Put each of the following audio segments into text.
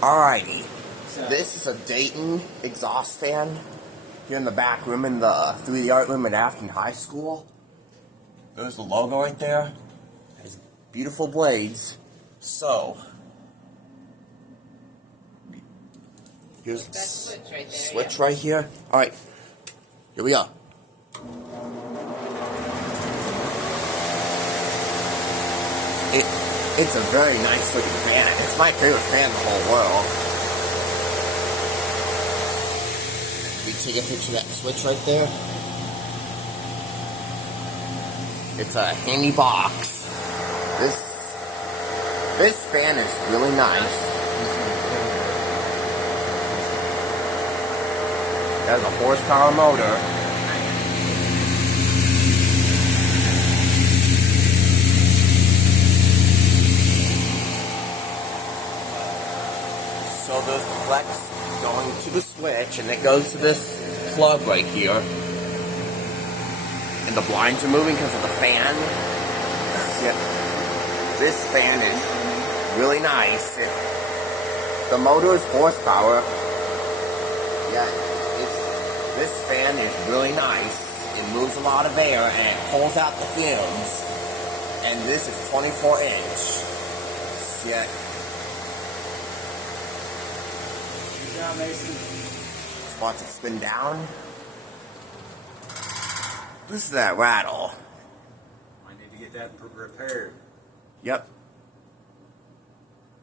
Alrighty, this is a Dayton exhaust fan here in the back room through the art room at Affton High School. There's the logo right there. It has beautiful blades. So, here's the switch right here. Alright, here we go. It's a very nice looking fan. It's my favorite fan in the whole world. We take a picture of that switch right there. It's a handy box. This fan is really nice. It has a horsepower motor. So there's the flex going to the switch, and it goes to this plug right here. And the blinds are moving because of the fan. Yeah. This fan is really nice. The motor is horsepower. Yeah, this fan is really nice. It moves a lot of air and it pulls out the fumes. And this is 24 inch. Yeah. Mason. Spots of Spindown. This is that rattle. I need to get that repaired. Yep.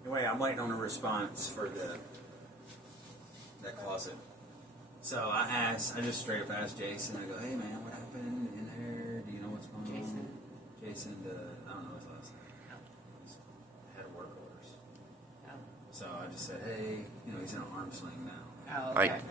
Anyway, I'm waiting on a response for that closet. So I just straight up asked Jason. I go, hey man, what happened in there? Do you know what's going on? Jason, I don't know his last name. Head of work orders. So I just said, hey, he's in an arm sling now. Oh, okay.